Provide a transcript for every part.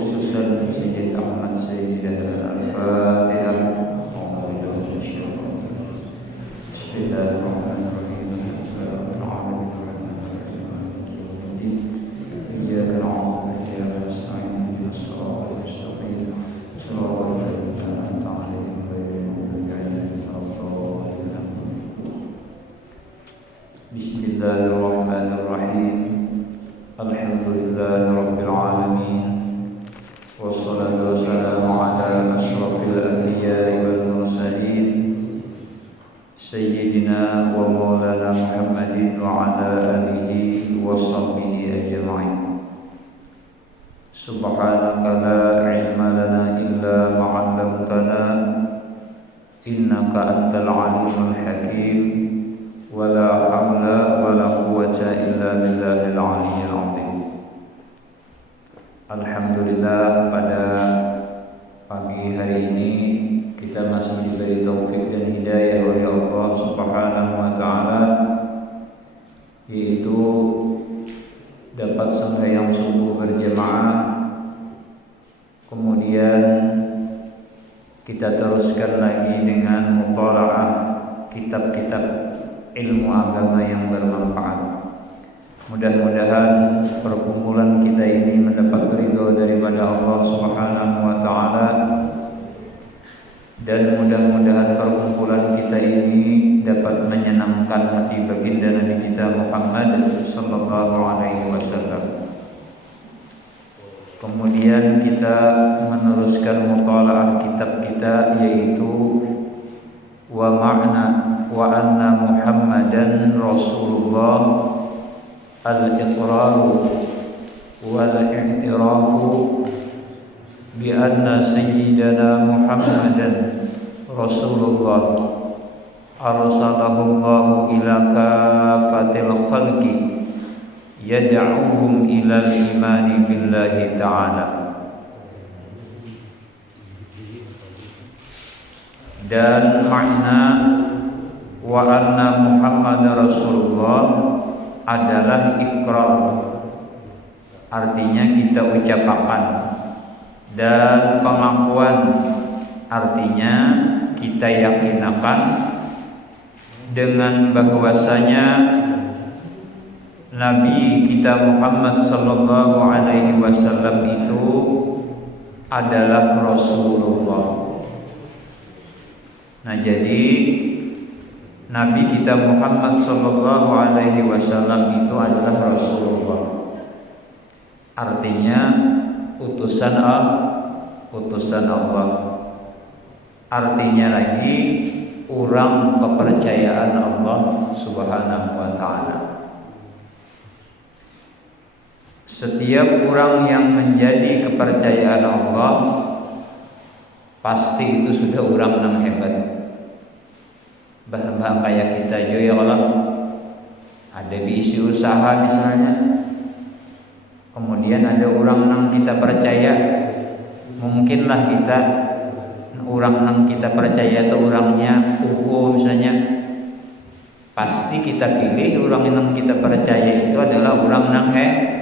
khususan Sayyid Ahmad Sayyidah Al-Fatihah. Bismillahirrahmanirrahim. Iyyaka na'budu wa iyyaka nasta'in ihdinas siratal mustaqim siratal ladzina an'amta 'alaihim ghairil maghdubi 'alaihim waladdallin. Bismillahirrahmanirrahim. Alhamdulillahirabbil alamin. Wassalatu wassalamu ala asyrafil anbiya'i wal mursalin Sayyidina wa maulana Muhammadin wa ala alihi wa sahbihi ajma'in. Subhanaka la ilma lana illa ma 'allamtana innaka antal alimul hakim. Wa la hawla wa la quwwata illa billahil aliyyil azim. Alhamdulillah, pada pagi hari ini kita masih diberi taufik dan hidayah oleh Allah Subhanahu wa taala, yaitu dapat sembahyang subuh berjamaah. Kemudian kita teruskan lagi dengan muthala'ah kitab-kitab ilmu agama yang bermanfaat. Mudah-mudahan perkumpulan kita ini mendapat ridho daripada Allah Subhanahu wa taala, dan mudah-mudahan perkumpulan kita ini dapat menyenangkan hati baginda Nabi kita Muhammad sallallahu alaihi wasallam. Kemudian kita meneruskan muthala'ah kitab kita, yaitu wa ma'na wa anna Muhammadan Rasulullah al-iqraru wal i'tirafu bi anna sayyidana Muhammadan Rasulullah arsalahu Allahu ila kafatil khalqi yad'uhum ila al-imani billahi ta'ala. Dan makna wa anna Muhammad Rasulullah adalah ikrar, artinya kita ucapkan, dan pengakuan, artinya kita yakinakan dengan bahwasanya Nabi kita Muhammad sallallahu alaihi wasallam itu adalah Rasulullah. Nah, jadi Nabi kita Muhammad sallallahu alaihi wasallam itu adalah Rasulullah. Artinya utusan Allah. Artinya lagi orang kepercayaan Allah Subhanahu wa taala. Setiap orang yang menjadi kepercayaan Allah pasti itu sudah orang yang hebat. Bahan-bahan kayak kita juga ya, kalau ada diisi usaha misalnya, kemudian ada orang yang kita percaya, mungkinlah kita orang yang kita percaya itu orangnya misalnya, pasti kita pilih orang yang kita percaya itu adalah orang yang hebat.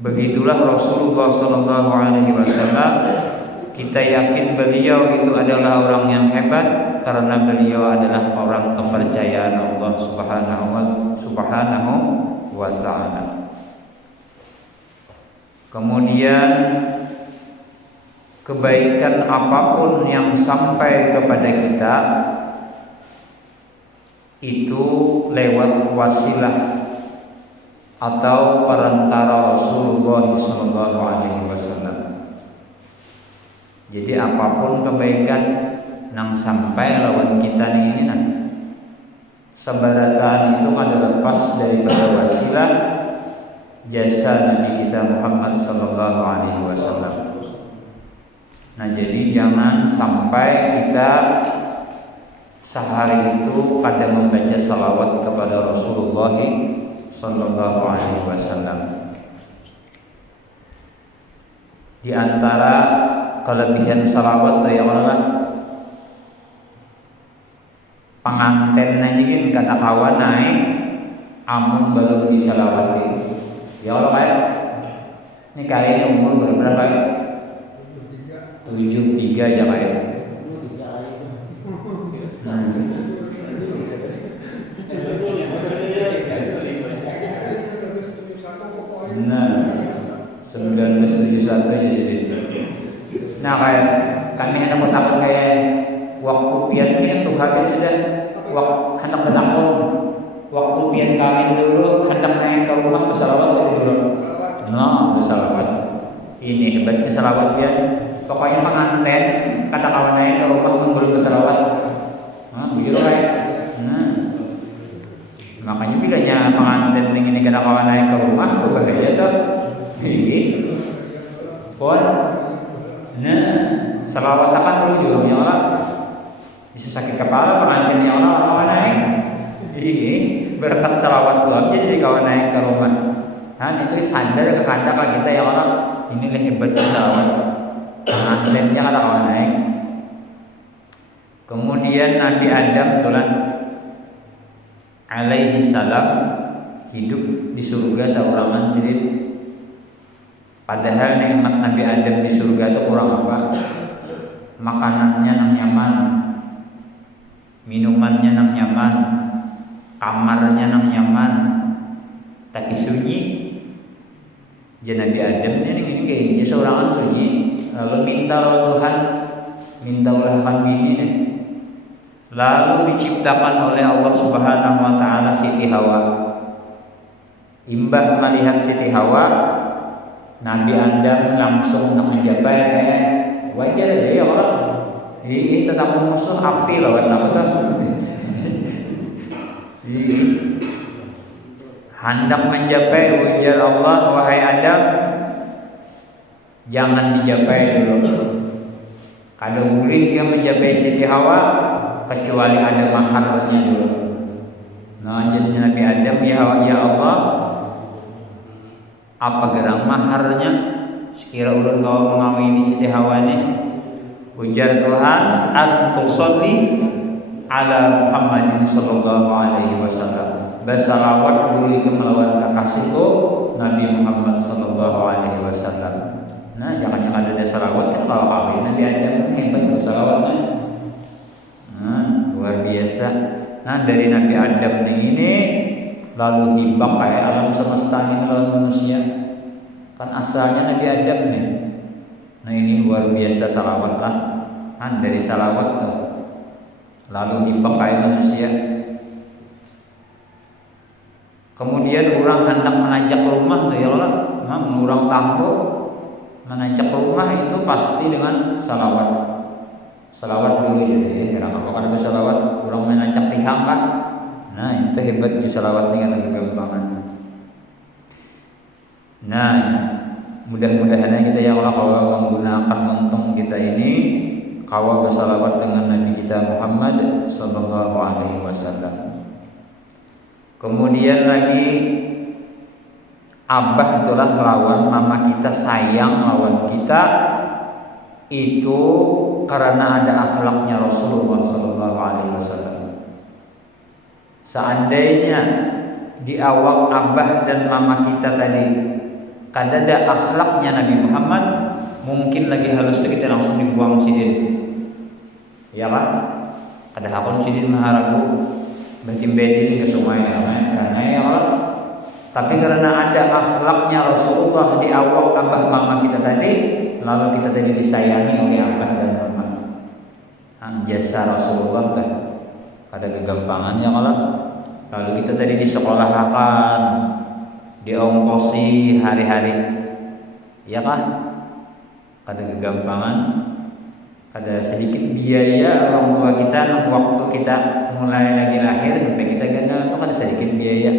Begitulah Rasulullah sallallahu alaihi wasallam, kita yakin beliau itu adalah orang yang hebat karena beliau adalah orang kepercayaan Allah Subhanahu wa taala. Kemudian kebaikan apapun yang sampai kepada kita itu lewat wasilah atau perantara Rasulullah sallallahu alaihi wasallam. Jadi apapun kebaikan nang sampai lawan kita ini sebaratan itu ada lepas daripada wasilah jasa Nabi kita Muhammad sallallahu alaihi wasallam. Nah, jadi jangan sampai kita sehari itu pada membaca salawat kepada Rasulullah sallallahu alaihi wasallam. Di antara kelebihan salawat itu ya Allah, pengantin nyikin kata kawan naik amun belum disalawati. Ya Allah kayak Ini kali ini umur berapa? 73 ya Pak ya. Nah, 1971 ya sih. Nah kayak kami hendak bertakun kayak waktu pian ini tuh habis sudah hendak bertakun waktu pian kawin dulu hendak naik ke rumah bersalawat dulu. Nah bersalawat. Ini hebatnya salawat pian. Pokoknya pengantin kata kawan naik ke rumah belum bersalawat. Nah begitu kayak. Nah makanya bilanya pengantin ini kata kawan naik ke rumah bukan aja tuh. Ini pun. Nah, salawat akan dulu juga punya orang bisa sakit kepala pengantinnya orang naik. Jadi berkat salawat doa jadi kawan naik ke rumah. Nah itu sadar ke kandang kita ya orang ini hebatnya salawat pengantinnya kata kawan naik. Kemudian Nabi Adam itulah alaihi salam hidup di surga saurangan sendiri. Padahal nikmat Nabi Adam di surga itu kurang apa? Makanannya yang nyaman, minumannya yang nyaman, kamarnya yang nyaman, tapi sunyi. Jadi Nabi Adam ini kayak ini seorang sunyi. Lalu minta Tuhan, minta oleh kami ini. Lalu diciptakan oleh Allah Subhanahu Wa Taala Siti Hawa. Imbah melihat Siti Hawa. Nabi Adam langsung menjabai wajar dia orang ini tetap musuh api lawan apa tuh hendak menjabai wajar Allah wahai Adam jangan dijabai dulu kada boleh dia menjabai Siti Hawa kecuali ada maharnya dulu. Nah jadi Nabi Adam ya Allah apa gerang maharnya sekira ulun kau mengawini Siti Hawa ini ujar Tuhan at-tusalli ala Muhammadin sallallahu alaihi wasallam bersalawat dulu itu melawan kekasihku Nabi Muhammad sallallahu alaihi wasallam. Nah jangan ada salawat kan kalau kawin Nabi Adam hebat bersalawatnya. Nah luar biasa. Nah dari Nabi Adam ini lalu hibak kayak alam semesta ini lalu manusia kan asalnya Nabi Adam nih. Nah ini luar biasa salawat lah kan dari salawat tuh lalu hibak kayak manusia. Kemudian orang hendak menajak rumah tuh ya Allah, nah orang tahu menajak rumah itu pasti dengan salawat. Salawat dulu ya, kenapa kalau ada salawat orang menajak tihang kan. Nah itu hebat di salawat dengan kegampangan. Nah mudah-mudahan kita ya Allah kalau menggunakan untung kita ini kawal bersalawat dengan Nabi kita Muhammad sallallahu alaihi wasallam. Kemudian lagi abah itulah lawan mama kita sayang lawan kita itu karena ada akhlaknya Rasulullah sallallahu alaihi wasallam. Seandainya di awal abah dan mama kita tadi kada ada akhlaknya Nabi Muhammad, mungkin lagi halus kita langsung dibuang sidin. Ya kan? Kada hakon sidin maharagu, berarti bedi ke semuanya karena ya Allah. Tapi karena ada akhlaknya Rasulullah di awal abah mama kita tadi, lalu kita tadi disayangi oleh abah dan mama. Jasa Rasulullah kan ada kegampangan ya Allah. Lalu kita tadi disekolahkan, diongkosi hari-hari, ya kan? Ada kegampangan, ada sedikit biaya orang tua kita waktu kita mulai lagi lahir sampai kita ganda itu ada sedikit biaya.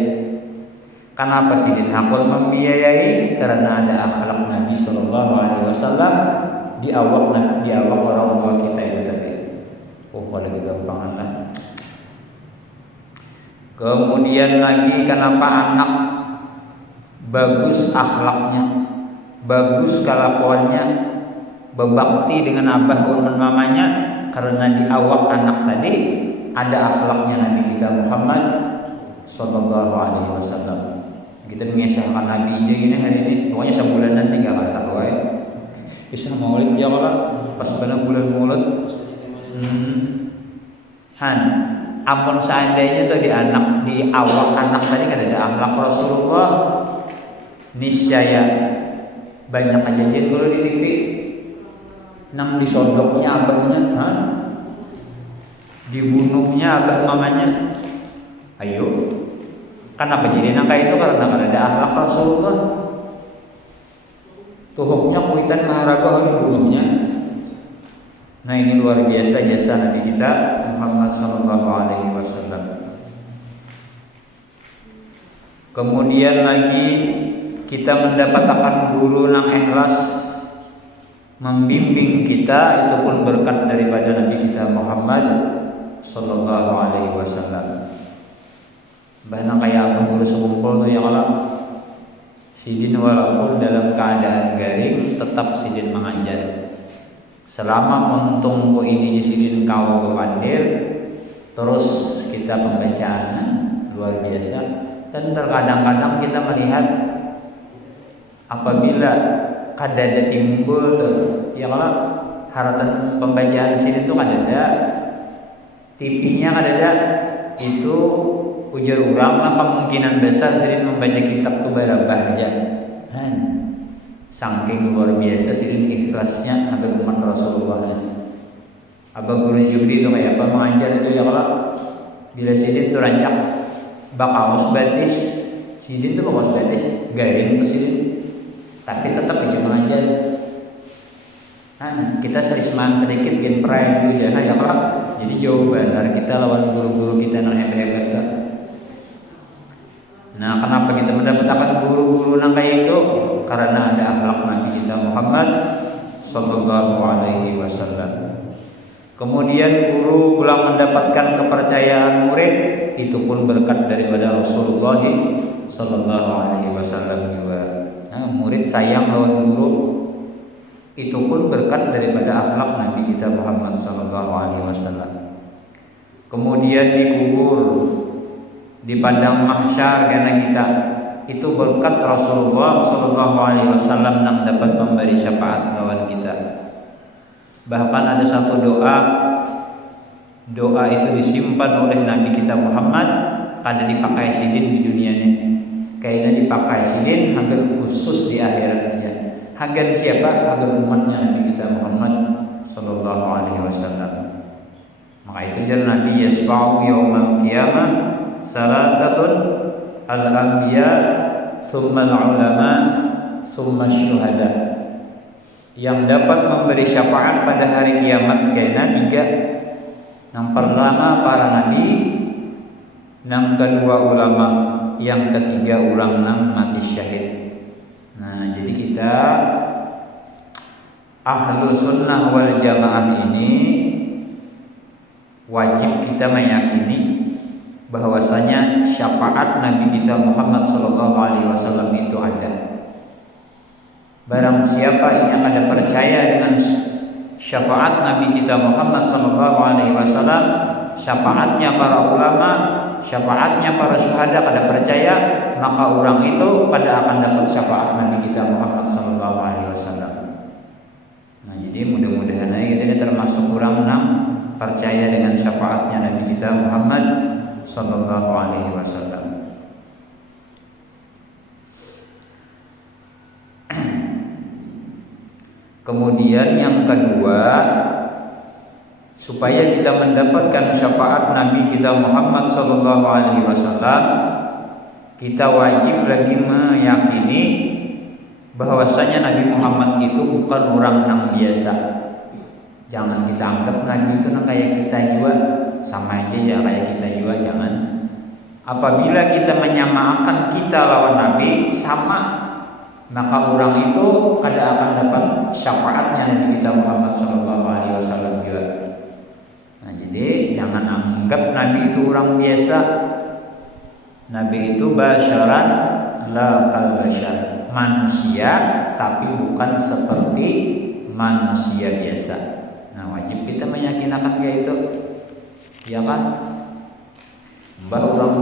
Kenapa sih hakul membiayai? Karena ada akhlak Nabi Shallallahu Alaihi Wasallam di awal orang tua kita itu tadi. Oh, ada kegampangan lah. Kemudian lagi kenapa anak bagus akhlaknya, bagus kelakuannya, berbakti dengan abah dan mamanya karena di awal anak tadi ada akhlaknya Nabi kita Muhammad sallallahu alaihi wasallam. Kita mengesahkan Nabi aja gini hari ini, pokoknya sebulanan nih gak kata gue. Kisah Maulid ya kalau pas pada bulan Maulid. Han, ampun seandainya tuh di awal anak tadi kan ada akhlak Rasulullah, niscaya banyak kejadian dulu di TV. Nang disodoknya abahnya, dibunuhnya abah mamanya. Ayo, kenapa jadi nangka itu? Karena ada akhlak Rasulullah. Tuhuknya kuitan maharaga dibunuhnya. Nah ini luar biasa jasa Nabi kita Muhammad Sallallahu Alaihi Wasallam. Kemudian lagi kita mendapatkan guru yang ikhlas membimbing kita, itu pun berkat daripada Nabi kita Muhammad Sallallahu Alaihi Wasallam. Bahkan kayak guru sekumpul tuh yang Allah sidin walaupun dalam keadaan garing tetap sidin mengajar. Selama untung ini sidin kau pandir, terus kita pembacaannya luar biasa. Dan terkadang-kadang kita melihat apabila kadada timbul ya kalau haratan pembacaan sini tuh kadada TV-nya kadada itu ujar urang lah kemungkinan besar sering membaca kitab tuh barabah aja kan saking luar biasa sering ikhlasnya ada umat Rasulullah. Abah guru Jibril tuh kayak apa mengajar itu ya kalau bila sidin tuh rancak bakaus batis sidin tuh bakaus batis garing tuh sidin tapi tetap ingin mengajar. Kan kita serisman sedikit gen pride dulu jangan ya kalau jadi jauh benar kita lawan guru-guru kita yang hebat-hebat. Nah kenapa kita mendapatkan guru-guru yang kayak itu? Karena ada akhlak Nabi kita Muhammad Sallallahu Alaihi Wasallam. Kemudian guru pulang mendapatkan kepercayaan murid, itu pun berkat daripada Rasulullah Sallallahu Alaihi Wasallam juga. Nah, murid sayang lawan guru, itu pun berkat daripada akhlak Nabi kita Muhammad Sallallahu Alaihi Wasallam. Kemudian dikubur di padang mahsyar karena kita itu berkat Rasulullah Sallallahu Alaihi Wasallam yang dapat memberi syafaat lawan kita. Bahkan ada satu doa itu disimpan oleh Nabi kita Muhammad kada dipakai sidin di dunia ini. Kayaknya dipakai sidin hampir khusus di akhiratnya. Hagan siapa? Hagan umatnya Nabi kita Muhammad Sallallahu Alaihi Wasallam. Maka itu jalan Nabi yasba'u yaumal qiyamah salasatun al-anbiya summa al-ulama summa syuhada. Yang dapat memberi syafaat pada hari kiamat kayaknya 3. Yang pertama para nabi, yang kedua ulama, yang ketiga orang yang mati syahid. Nah jadi kita ahlu sunnah wal jamaah ini wajib kita meyakini bahwasanya syafaat Nabi kita Muhammad Sallallahu Alaihi Wasallam itu ada. Barang siapa yang ada percaya dengan syafaat Nabi kita Muhammad Sallallahu Alaihi Wasallam, syafaatnya para ulama, syafaatnya para syuhada kada percaya, maka orang itu pada akan dapat syafaat Nabi kita Muhammad Sallallahu Alaihi Wasallam. Nah jadi mudah-mudahan kita termasuk orang yang percaya dengan syafaatnya Nabi kita Muhammad Sallallahu Alaihi Wasallam. Kemudian yang kedua, supaya kita mendapatkan syafaat Nabi kita Muhammad Sallallahu Alaihi Wasallam, kita wajib lagi meyakini bahwasanya Nabi Muhammad itu bukan orang yang biasa. Jangan kita anggap Nabi itu kayak kita juga, sama aja ya kayak kita juga, jangan. Apabila kita menyamakan kita lawan Nabi sama, maka orang itu kada akan dapat syafaatnya Nabi kita Muhammad Sallallahu Alaihi Wasallam juga. Nah jadi jangan anggap Nabi itu orang biasa. Nabi itu basyaran la kal basyar, manusia tapi bukan seperti manusia biasa. Nah wajib kita meyakini akan kayak itu, ya kan? Mbah orang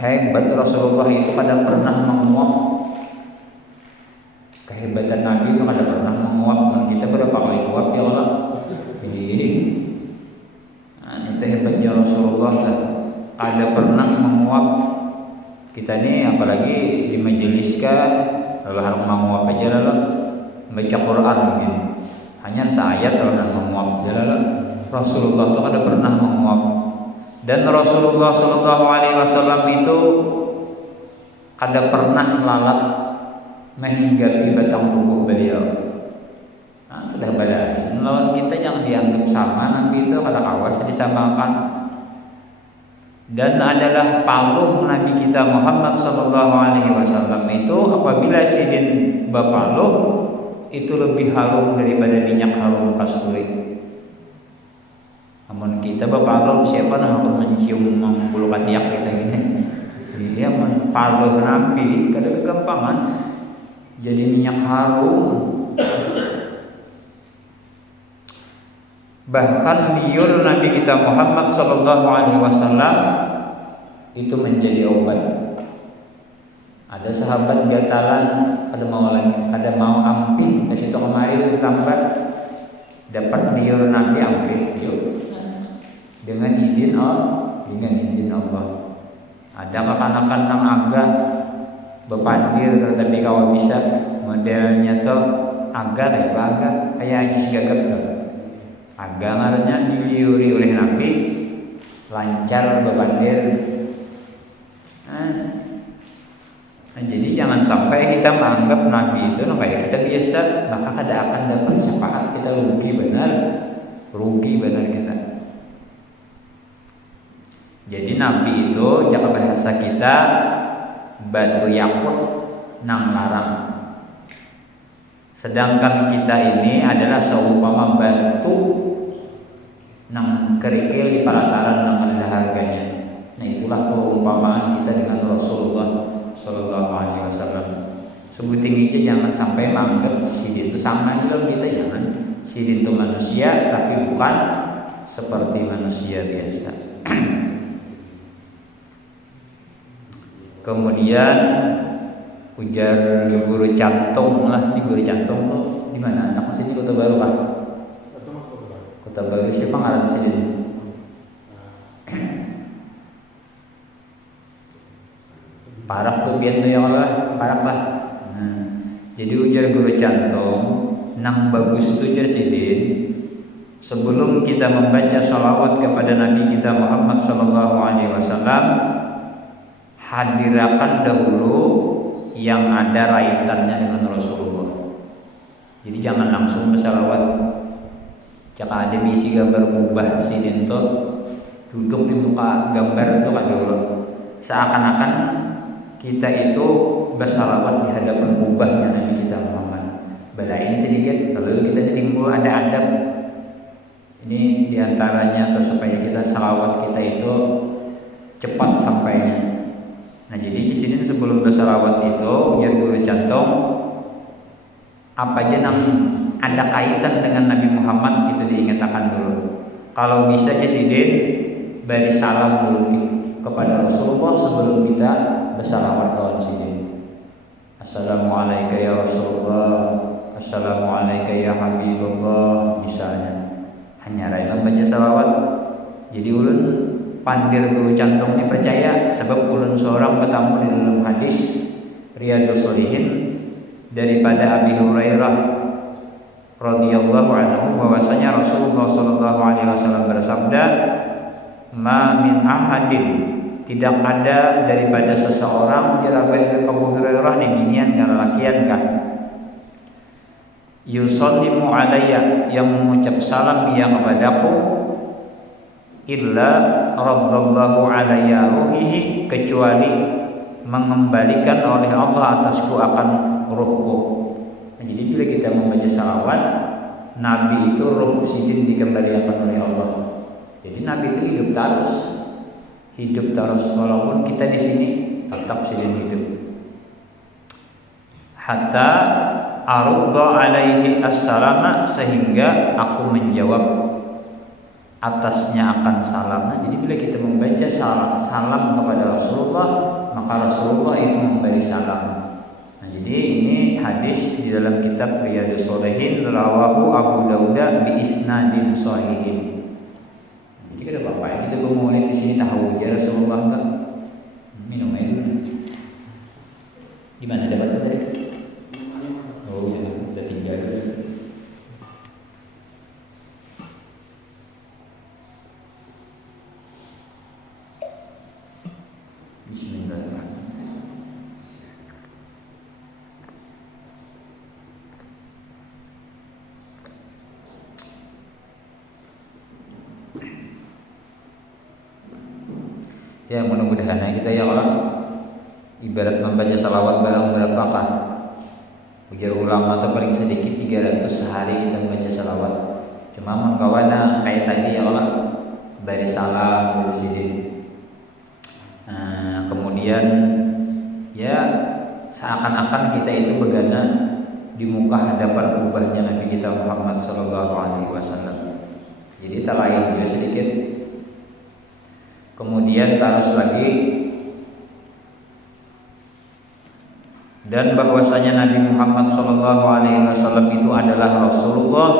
hebat Rasulullah itu kada pernah menguap. Kehebatan Nabi itu kada pernah menguap. Kita berapa kali uap ya Allah. Jadi itu hebatnya Rasulullah, kada pernah menguap. Kita nih apalagi di majelis kan lalu harus menguap aja lalu baca Quran mungkin hanya seayat lalu menguap aja lalu. Rasulullah itu kada pernah menguap. Dan Rasulullah Shallallahu Alaihi Wasallam itu kada pernah lalat menghinggapi batang tubuh beliau. Nah, sudah badai. Lawan kita jangan dianggap sama, nanti itu kada kawas disamakan. Dan adalah paluh Nabi kita Muhammad Shallallahu Alaihi Wasallam itu apabila sidin bapaluh itu lebih harum daripada minyak harum kasturi. Namun kita bapaluh siapa nak akan mencium bulu katiak kita gini. Dia paluh Nabi kada kegampangan jadi minyak harum. Bahkan liur Nabi kita Muhammad Sallallahu Alaihi Wasallam itu menjadi obat. Ada sahabat gatalan kada mau ampih, ke situ kemarin tambah dapat liur Nabi ampih dengan izin Allah. Ada kekanakan nang agak bepandir tetapi kalau bisa modelnya tuh agak kayak ajis gagap tuh. Agak ngarannya diliuri oleh Nabi lancar bepandir. Jadi jangan sampai kita menganggap Nabi itu kayak kita biasa, maka kada akan dapat syafaat, kita rugi benar kita. Jadi Nabi itu jika bahasa kita batu yakut nang larang. Sedangkan kita ini adalah seumpama batu nang kerikil di palataran nang ada harganya. Nah itulah perumpamaan kita dengan Rasulullah Sallallahu Alaihi Wasallam. Sebuting aja jangan sampai menganggap sidin itu sama dengan kita, jangan. Sidin itu manusia tapi bukan seperti manusia biasa. Kemudian ujar guru cantung lah, di guru cantung tuh di mana? Anak masih di Kota Baru kan? Kota Baru siapa ngaran sini? Parak tuh biar tuh yang lah, parak lah. Jadi ujar guru cantung, nang bagus tuh jar sidin. Sebelum kita membaca salawat kepada Nabi kita Muhammad Sallallahu Alaihi Wasallam, hadirakan dahulu yang ada raitannya dengan Rasulullah. Jadi jangan langsung bersalawat. Jika ada misi gambar mubah sidin tuh duduk di muka gambar itu kan dulu. Seakan-akan kita itu bersalawat di hadapan mubahnya Nabi kita Muhammad. Belain sedikit, lalu kita timbul ada adab. Ini diantaranya tuh supaya kita salawat kita itu cepat sampainya. Nah jadi di sini sebelum bersalawat itu ujar guru cantung apa aja yang ada kaitan dengan Nabi Muhammad itu diingatkan dulu. Kalau bisa sidin beri salam dulu kepada Rasulullah sebelum kita bersalawat lawan sidin. Assalamualaikum ya Rasulullah, Assalamualaikum ya Habibullah misalnya. Hanya railah baca salawat. Jadi ulun pandir guru cantung ini percaya sebab ulun seorang bertamu di dalam hadis Riyadhus Shalihin daripada Abi Hurairah radhiyallahu anhu bahwasanya Rasulullah sallallahu alaihi wasallam bersabda, "Ma min ahadin," tidak ada daripada seseorang jarabai Abu Hurairah ni binian ngalakian kah yusallimu alayya yang mengucap salam ia kepadaku illa raddallahu alayya ruhihi kecuali mengembalikan oleh Allah atasku akan ruhku. Nah, jadi bila kita membaca salawat Nabi itu ruh sidin dikembalikan oleh Allah. Jadi Nabi itu hidup terus walaupun kita di sini tetap sidin hidup. Hatta arudda alaihi assalama sehingga aku menjawab atasnya akan salam. Nah, jadi bila kita membaca salam kepada Rasulullah, maka Rasulullah itu memberi salam. Nah, jadi ini hadis di dalam kitab Riyadhus Shalihin, rawahu Abu Dawud bi isnadin shahihin. Jadi kada apa-apa ya, kita ngomongin di sini tahu ya Rasulullah enggak minum air dulu. Di mana dapat tadi? Oh, ya, udah tinggal. Bismillahirrahmanirrahim. Ya, mudah-mudahan kita ya Allah ibarat membaca salawat barang berapakah? Ujar ulama atau paling sedikit 300 sehari kita membaca salawat. Cuma mengkawana kayak tadi ya Allah dari salam dari sini. Nah, kemudian ya seakan-akan kita itu begana di muka hadapan ubahnya Nabi kita Muhammad sallallahu alaihi wasallam. Jadi terlain juga sedikit. Kemudian terus lagi, dan bahwasanya Nabi Muhammad sallallahu alaihi wasallam itu adalah Rasulullah,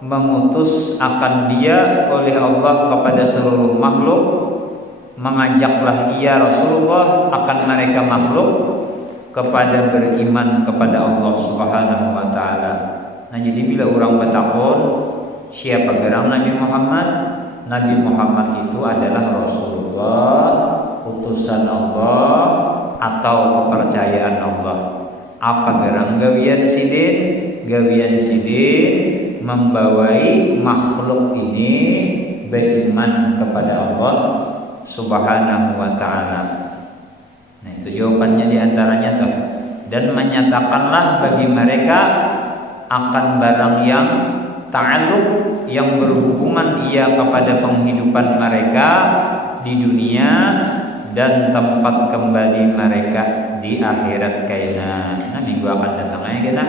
mengutus akan dia oleh Allah kepada seluruh makhluk, mengajaklah ia Rasulullah akan mereka makhluk kepada beriman kepada Allah Subhanahu wa taala. Nah, jadi bila orang bertakon siapa gerang Nabi Muhammad? Nabi Muhammad itu adalah Rasulullah, utusan Allah atau kepercayaan Allah. Apa gerang gawian sidin? Gawian sidin membawai makhluk ini beriman kepada Allah Subhanahu wa taala. Nah, itu jawabannya diantaranya tuh. Dan menyatakanlah bagi mereka akan barang yang ta'alluq, yang berhubungan ia kepada penghidupan mereka di dunia dan tempat kembali mereka di akhirat kaina. Nah, minggu akan datang ya kita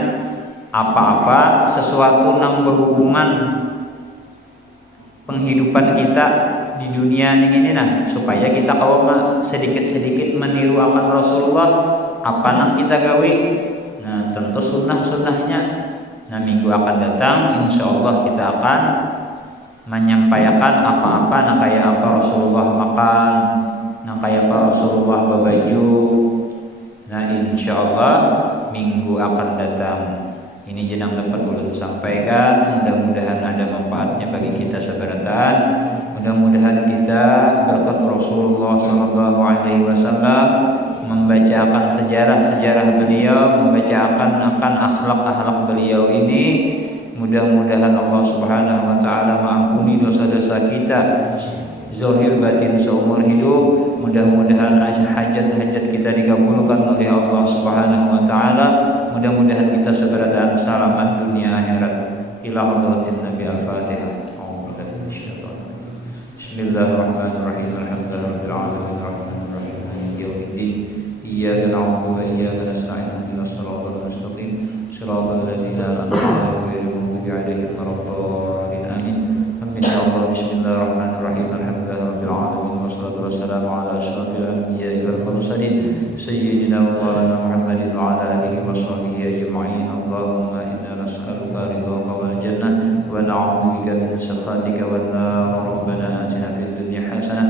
apa-apa sesuatu yang berhubungan penghidupan kita di dunia ini nah, supaya kita kalau sedikit-sedikit meniru akan Rasulullah, apa nang kita gawe? Nah, tentu sunnah-sunnahnya. Nah, minggu akan datang insyaallah kita akan menyampaikan apa-apa nah kayak apa Rasulullah makan, nah kayak apa Rasulullah berbaju. Nah, insyaallah minggu akan datang. Ini jenang dapat ulun sampaikan, mudah-mudahan ada manfaatnya bagi kita seberatan. Mudah-mudahan kita berkat Rasulullah sallallahu alaihi wasallam membacakan sejarah-sejarah beliau, membacakan akan akhlak-akhlak beliau ini, mudah-mudahan Allah Subhanahu wa taala mengampuni dosa-dosa kita zahir batin seumur hidup. Mudah-mudahan hajat-hajat kita dikabulkan oleh Allah Subhanahu wa taala. Mudah-mudahan kita seberatan selamat dunia akhirat. Ila hadratin Nabi Al-Fatihah. Bismillahirrahmanirrahim. Alhamdulillahirabbil alamin. Arrahmanirrahim. Maliki yaumiddin. Iyyaka na'budu wa iyyaka nasta'in. Ihdinas siratal mustaqim. Shiratal ladzina an'amta 'alaihim ghairil maghdubi 'alaihim waladdallin. Amin. Allah. Bismillahirrahmanirrahim. Alhamdulillahirabbil alamin. Wassalatu wassalamu ala asyrafil anbiya'i wal mursalin sayyidina wa maulana Muhammadin wa ala alihi washabbihi ajma'in. Allahumma inna nas'aluka ridhaka wal jannah wa na'udzubika min sakhatika wan nar. Rabbana atina fid dunya hasanah